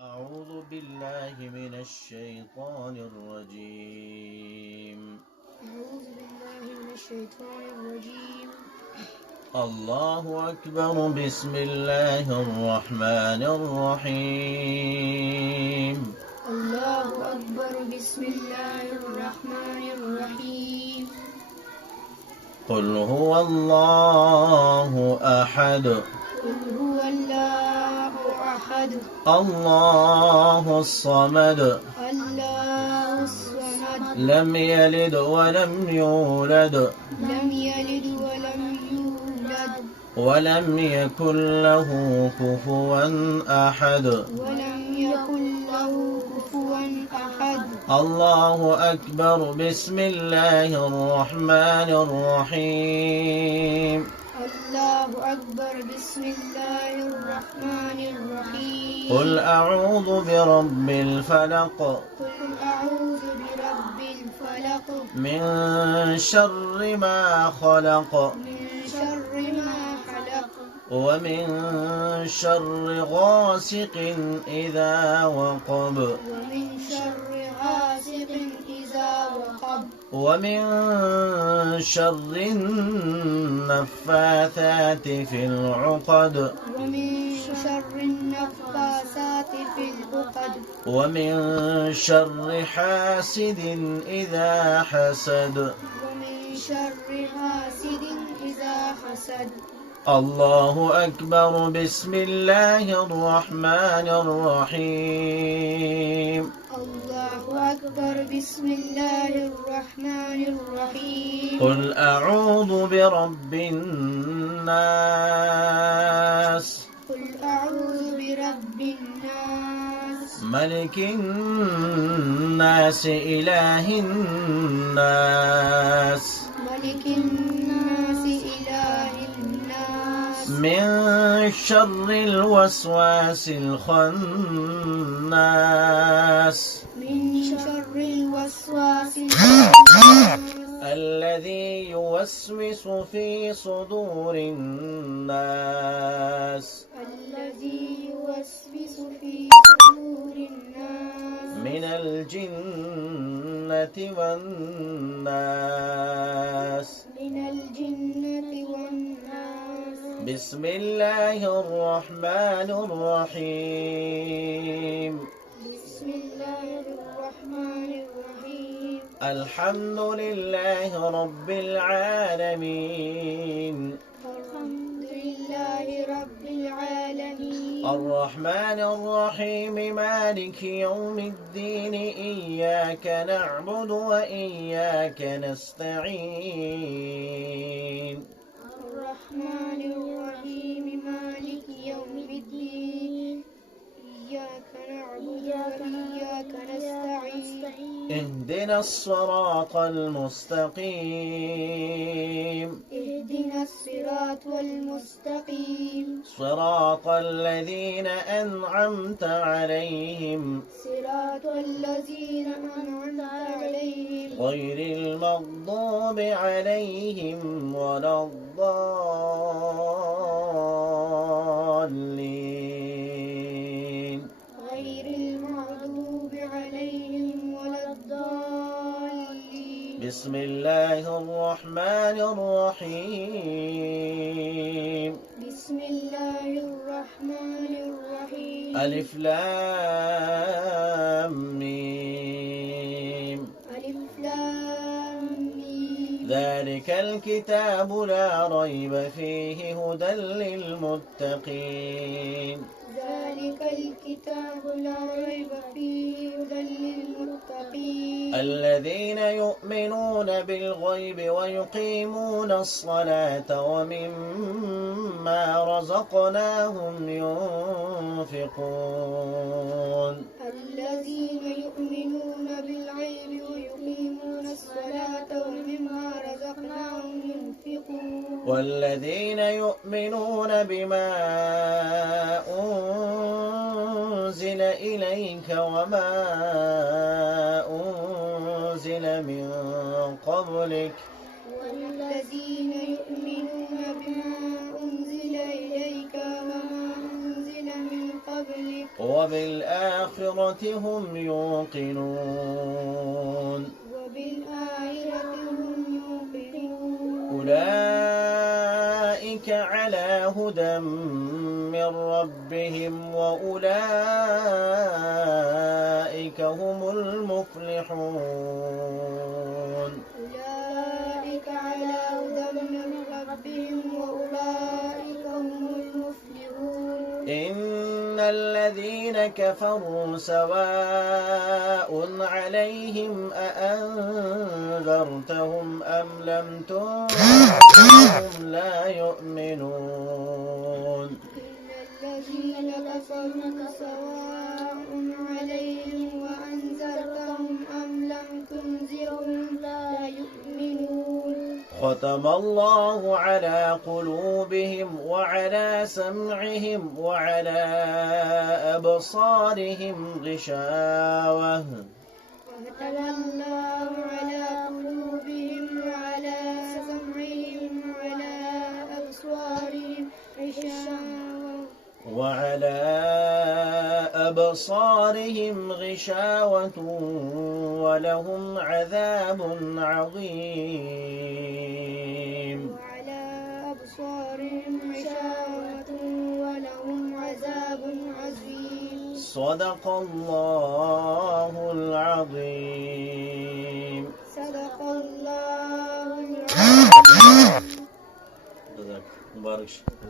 أعوذ بالله من الشيطان الرجيم. أعوذ بالله من الشيطان الرجيم. الله أكبر. بسم الله الرحمن الرحيم. الله أكبر. بسم الله الرحمن الرحيم. قل هو الله أحد. قل هو الله أحد. الله الصمد. الله الصمد. لم يلد ولم يولد. لم يلد ولم يولد. ولم يكن له كفوا أحد. ولم يكن له كفوا أحد. الله أكبر. بسم الله الرحمن الرحيم. الله أكبر. بسم الله الرحمن الرحيم. قل أعوذ برب الفلق. قل أعوذ برب الفلق. من شر ما خلق. من شر ما خلق. ومن شر غاسق إذا وقب. ومن شر غاسق إذا وقب. ومن شر النفاثات في العقد. ومن شر النفاثات في العقد. ومن شر حاسد إذا حسد. ومن شر حاسد إذا حسد. الله أكبر. بسم الله الرحمن الرحيم. الله أكبر. بسم الله الرحمن الرحيم. قل أعوذ برب الناس. قل أعوذ برب الناس. ملك الناس إله الناس. ملك الناس إله الناس. من شر الوسواس الخناس. من شر الوسواس الخناس. الذي يوسوس في صدور الناس. الذي يوسوس في صدور الناس. من الجنة والناس. من الجنة والناس. بسم الله الرحمن الرحيم. بسم الله الرحمن الرحيم. الحمد لله رب العالمين. الحمد لله رب العالمين. الرحمن الرحيم. مالك يوم الدين. إياك نعبد وإياك نستعين. الرحمن الرحيم. مالك يوم الدين. إياك نعبد وإياك نستعين. اهدنا الصراط المستقيم. اهدنا الصراط المستقيم. صراط الذين أنعمت عليهم. صراط الذين أنعمت عليهم. غير المغضوب عليهم ولا الضالين. غير المغضوب عليهم ولا الضالين. بسم الله الرحمن الرحيم. بسم الله الرحمن الرحيم. ألف لام ميم. ألف لام ميم. ذلك الكتاب لا ريب فيه هدى للمتقين. ذلك الكتاب لا ريب فيه هدى للمتقين. الذين يؤمنون بالغيب ويقيمون الصلاة ومما رزقناهم ينفقون. الذين يؤمنون بالغيب ويقيمون الصلاة ومما رزقناهم ينفقون. والذين يؤمنون بما أنزل إليك وما أنزل من قبلك. والذين يؤمنون بما أنزل إليك وما أنزل من قبلك. وبالآخرة هم يوقنون وبالآخرة هم يوقنون أولئك على هدى من ربهم وأولئك هم المفلحون أولئك على هدى من ربهم وأولئك هم المفلحون إن الذين كفروا سواء عليهم أأنذرتهم أم لم تنذرهم لا يؤمنون إن الذين كفروا سواء عليهم وأنذرتهم أم لم تنذرهم لا يؤمنون ختم الله على قلوبهم وعلى سمعهم وعلى أبصارهم غشاوة ختم الله على قلوبهم وعلى سمعهم وعلى أبصارهم غشاوة ولهم عذاب عظيم وعلى أبصارهم غشاوة ولهم عذاب عظيم صدق الله العظيم. صدق الله العظيم. جزاك مبارك.